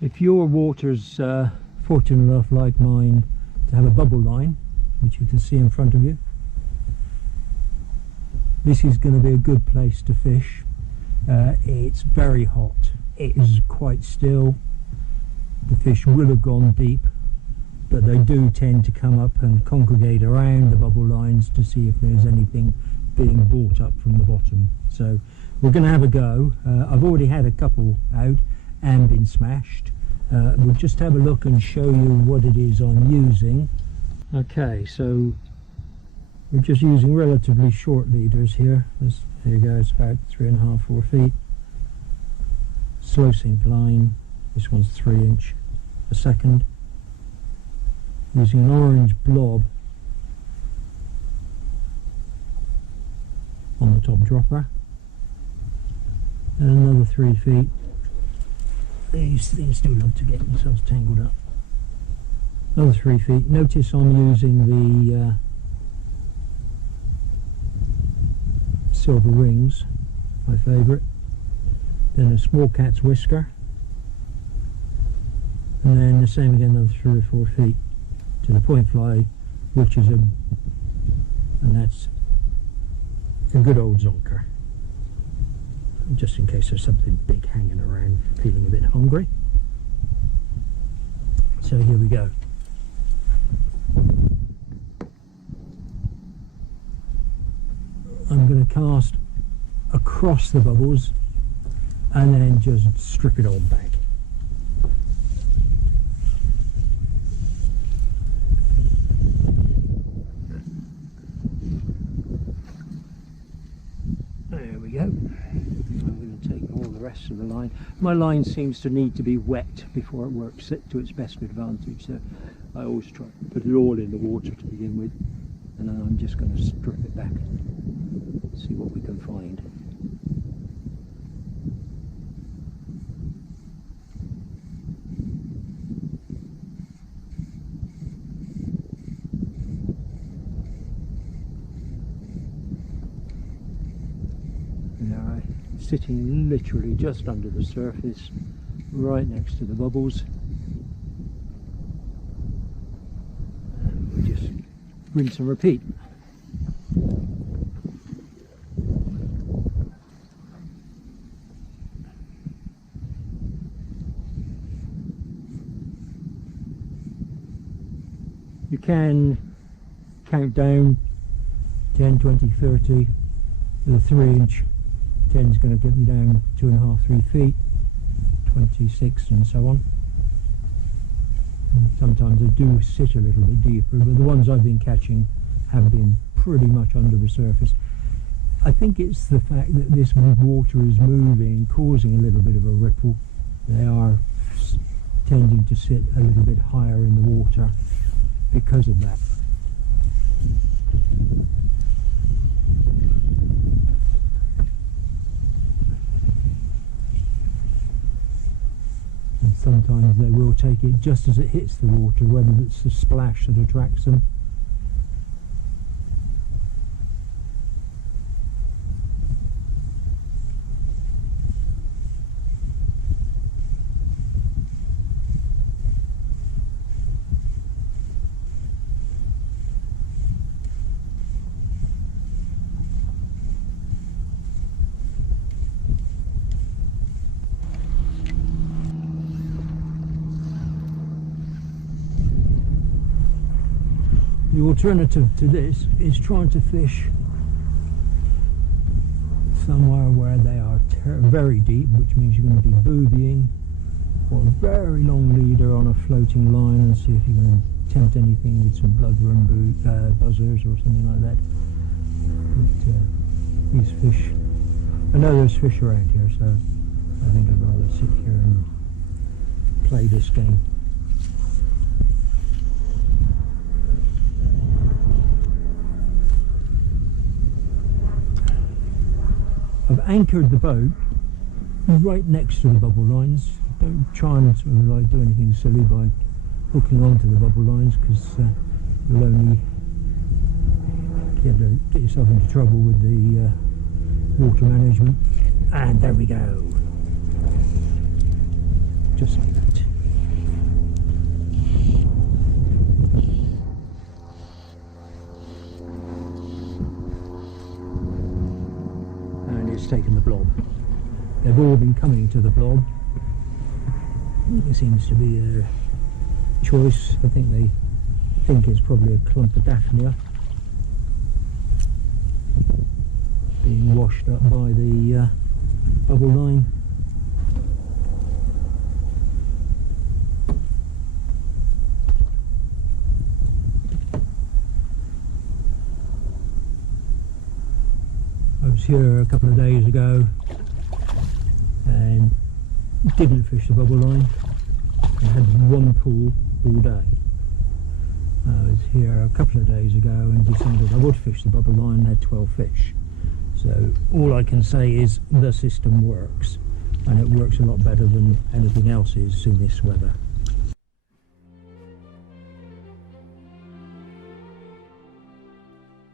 If your water's fortunate enough, like mine, to have a bubble line, which you can see in front of you, this is going to be a good place to fish. It's very hot, it is quite still, the fish will have gone deep, but they do tend to come up and congregate around the bubble lines to see if there's anything being brought up from the bottom. So we're going to have a go. I've already had a couple out and been smashed. We'll just have a look and show you what it is I'm using. Okay, so we're just using relatively short leaders here. There you go, it's about 3.5, 4 feet. Slow sink line, this one's 3 inch a second. Using an orange blob on the top dropper. And another 3 feet. These things do love to get themselves tangled up. Another 3 feet. Notice I'm using the silver rings, my favourite. Then a small cat's whisker. And then the same again, another 3 or 4 feet to the point fly, which is and that's a good old zonker. Just in case there's something big hanging around, feeling a bit hungry. So here we go. I'm going to cast across the bubbles and then just strip it all back. There we go. I'm going to take all the rest of the line. My line seems to need to be wet before it works it to its best advantage, so I always try to put it all in the water to begin with, and then I'm just going to strip it back and see what we can find. Sitting literally just under the surface, right next to the bubbles, and we just rinse and repeat. You can count down 10, 20, 30 with a 3 inch. 10 is going to get me down 2.5, 3 feet, 26 and so on. And sometimes they do sit a little bit deeper, but the ones I've been catching have been pretty much under the surface. I think it's the fact that this water is moving, causing a little bit of a ripple. They are tending to sit a little bit higher in the water because of that. And sometimes they will take it just as it hits the water, whether it's the splash that attracts them. The alternative to this is trying to fish somewhere where they are very deep, which means you're going to be boobying, or a very long leader on a floating line, and see if you can tempt anything with some bloodworm buzzers or something like that. But these fish, I know there's fish around here, so I think I'd rather sit here and play this game. I've anchored the boat right next to the bubble lines. Don't try and sort of like do anything silly by hooking onto the bubble lines, because you'll only get yourself into trouble with the water management. And there we go. just like that. And it's taken the blob. They've all been coming to the blob. It seems to be a choice. I think they think it's probably a clump of daphnia being washed up by the bubble line. I was here a couple of days ago and didn't fish the bubble line. I had one pool all day. I was here a couple of days ago and decided I would fish the bubble line and had 12 fish. So all I can say is the system works, and it works a lot better than anything else is in this weather.